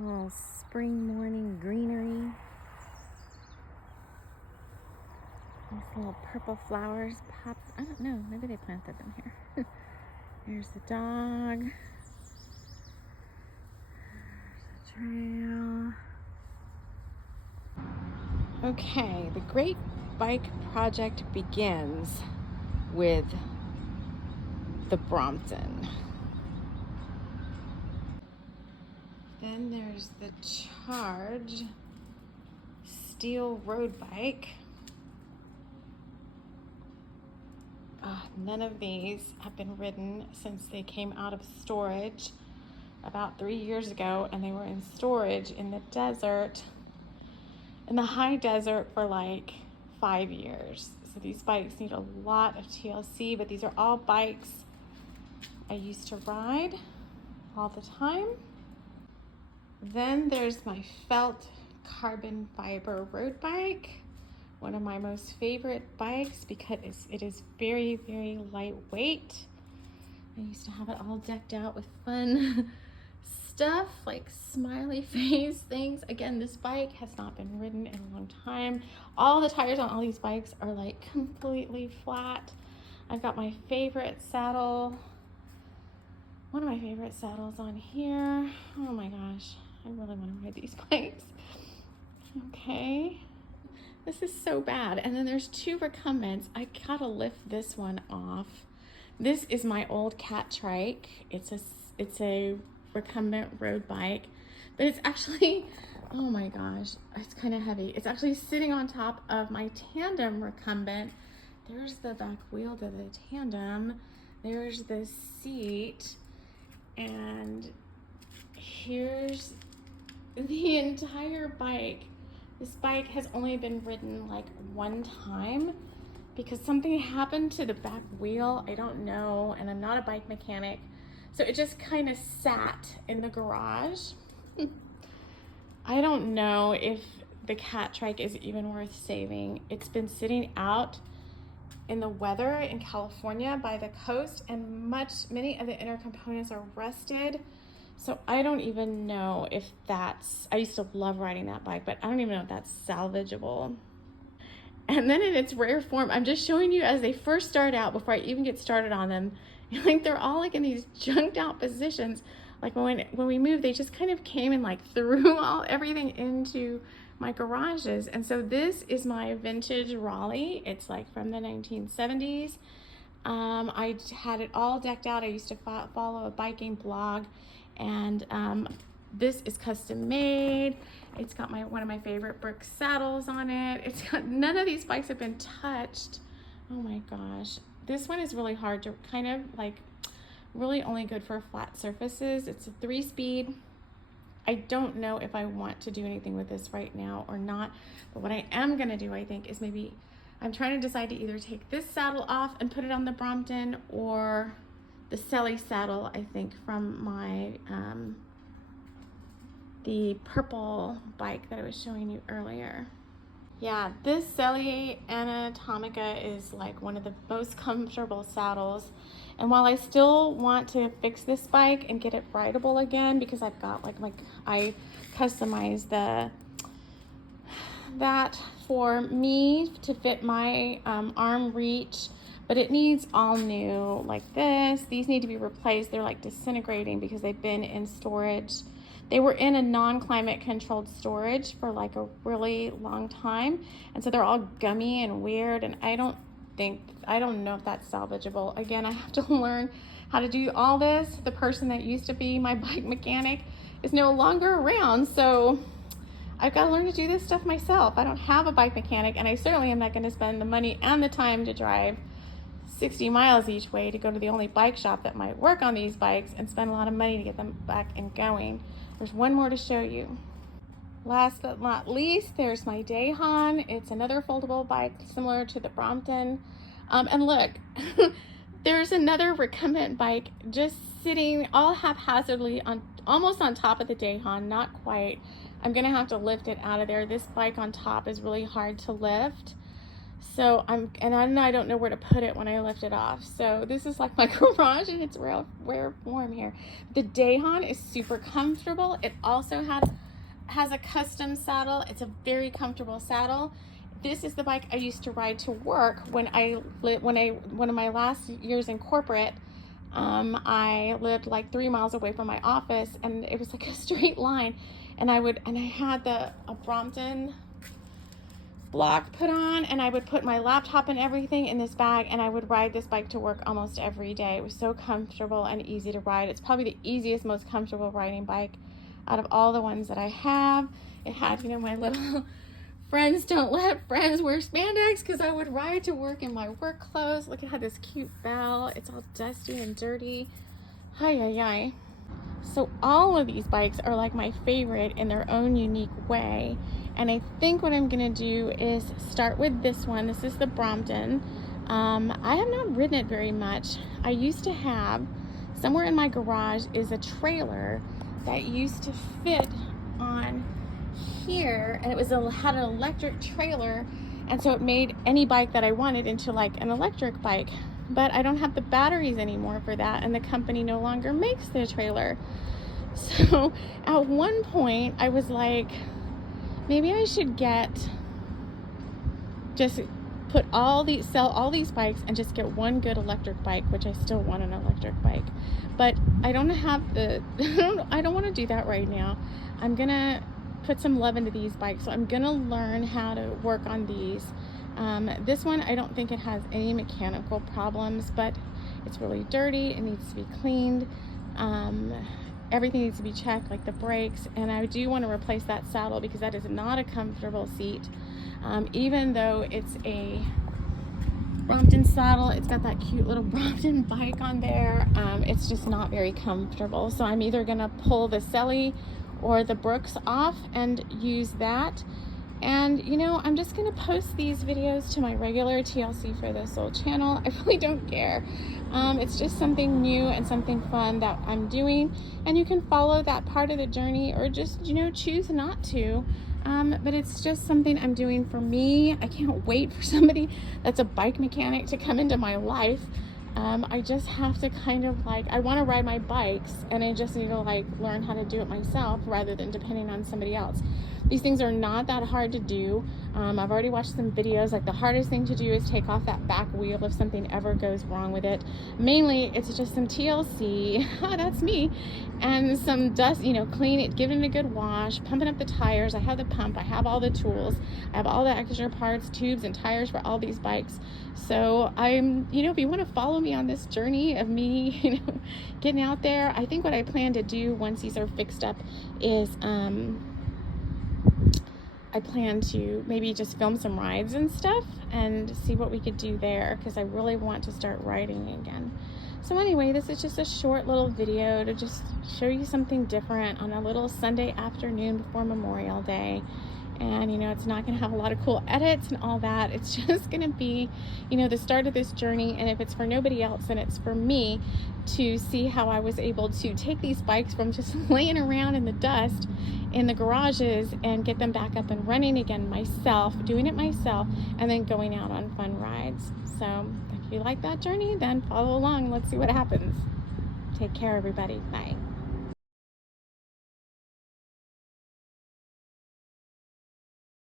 little spring morning greenery. These little purple flowers pop. I don't know, maybe they planted them here. There's the dog. There's the trail. Okay, the Great Bike Project begins with the Brompton. Then there's the Charge steel road bike. None of these have been ridden since they came out of storage about 3 years ago, and they were in storage in the desert, in the high desert, for like 5 years. So these bikes need a lot of TLC, but these are all bikes I used to ride all the time. Then there's my felt carbon fiber road bike, one of my most favorite bikes because it is very, very lightweight. I used to have it all decked out with fun stuff like smiley face things. Again, this bike has not been ridden in a long time. All the tires on all these bikes are like completely flat. I've got my favorite saddle, one of my favorite saddles on here. Oh my gosh, I really want to ride these bikes. Okay, this is so bad. And then there's two recumbents. I gotta lift this one off. This is my old cat trike. It's a recumbent road bike, but it's actually, oh my gosh, it's kind of heavy. It's actually sitting on top of my tandem recumbent. There's the back wheel to the tandem. There's the seat. And here's the entire bike. This bike has only been ridden like one time because something happened to the back wheel. I don't know, and I'm not a bike mechanic. So it just kind of sat in the garage. I don't know if the cat trike is even worth saving. It's been sitting out in the weather in California by the coast, and many of the inner components are rusted. So I don't even know if that's, I used to love riding that bike, but I don't even know if that's salvageable. And then in its rare form, I'm just showing you as they first start out before I even get started on them. Like they're all like in these junked out positions. Like when we moved, they just kind of came and like threw everything into my garages. And so this is my vintage Raleigh. It's like from the 1970s. I had it all decked out. I used to follow a biking blog, and this is custom made. It's got one of my favorite brick saddles on it. It's got, none of these bikes have been touched. Oh my gosh. This one is really hard to kind of like, really only good for flat surfaces. It's a 3-speed. I don't know if I want to do anything with this right now or not, but what I am gonna do, I think, is maybe I'm trying to decide to either take this saddle off and put it on the Brompton, or the Selly saddle, I think, from my the purple bike that I was showing you earlier. Yeah, this Selly Anatomica is like one of the most comfortable saddles. And while I still want to fix this bike and get it rideable again, because I've got I customized that for me to fit my arm reach, but it needs all new like this. These need to be replaced. They're like disintegrating because they've been in storage. They were in a non-climate controlled storage for like a really long time. And so they're all gummy and weird, and I don't know if that's salvageable. Again, I have to learn how to do all this. The person that used to be my bike mechanic is no longer around, so I've got to learn to do this stuff myself. I don't have a bike mechanic, and I certainly am not going to spend the money and the time to drive 60 miles each way to go to the only bike shop that might work on these bikes and spend a lot of money to get them back and going. There's one more to show you. Last but not least, there's my Dayhan. It's another foldable bike similar to the Brompton. And look, there's another recumbent bike just sitting all haphazardly almost on top of the Dayhan, not quite. I'm gonna have to lift it out of there. This bike on top is really hard to lift. So I don't know where to put it when I lift it off. So this is like my garage, and it's real warm here. The Daehan is super comfortable. It also has a custom saddle. It's a very comfortable saddle. This is the bike I used to ride to work when one of my last years in corporate. I lived like 3 miles away from my office, and it was like a straight line. And I had a Brompton block put on, and I would put my laptop and everything in this bag, and I would ride this bike to work almost every day. It was so comfortable and easy to ride. It's probably the easiest, most comfortable riding bike out of all the ones that I have. It had, my little friends don't let friends wear spandex, because I would ride to work in my work clothes. Look, it had this cute bell. It's all dusty and dirty. Hi. So all of these bikes are like my favorite in their own unique way. And I think what I'm gonna do is start with this one. This is the Brompton. I have not ridden it very much. I used to have, somewhere in my garage is a trailer that used to fit on here, and it had an electric trailer, and so it made any bike that I wanted into like an electric bike. But I don't have the batteries anymore for that, and the company no longer makes the trailer. So at one point I was like, maybe I should sell all these bikes and just get one good electric bike, which I still want an electric bike. But I don't have I don't want to do that right now. I'm gonna put some love into these bikes, so I'm gonna learn how to work on these. This one, I don't think it has any mechanical problems, but it's really dirty. It needs to be cleaned. Everything needs to be checked, like the brakes, and I do want to replace that saddle because that is not a comfortable seat. Even though it's a Brompton saddle, it's got that cute little Brompton bike on there. It's just not very comfortable. So I'm either gonna pull the Selly or the Brooks off and use that. And I'm just gonna post these videos to my regular TLC for this old channel. I really don't care. It's just something new and something fun that I'm doing, and you can follow that part of the journey or just choose not to. But it's just something I'm doing for me. I can't wait for somebody that's a bike mechanic to come into my life. I just have to I want to ride my bikes, and I just need to learn how to do it myself rather than depending on somebody else. These things are not that hard to do. I've already watched some videos. The hardest thing to do is take off that back wheel if something ever goes wrong with it. Mainly, it's just some TLC, that's me, and some dust, clean it, give it a good wash, pumping up the tires. I have the pump, I have all the tools, I have all the extra parts, tubes, and tires for all these bikes. So I'm, if you want to follow me on this journey of me, getting out there, I think what I plan to do once these are fixed up is, I plan to maybe just film some rides and stuff and see what we could do there, because I really want to start riding again. So anyway, this is just a short little video to just show you something different on a little Sunday afternoon before Memorial Day. And it's not going to have a lot of cool edits and all that. It's just going to be, the start of this journey. And if it's for nobody else, then it's for me to see how I was able to take these bikes from just laying around in the dust in the garages and get them back up and running again myself, doing it myself, and then going out on fun rides. So if you like that journey, then follow along. Let's see what happens. Take care, everybody. Bye.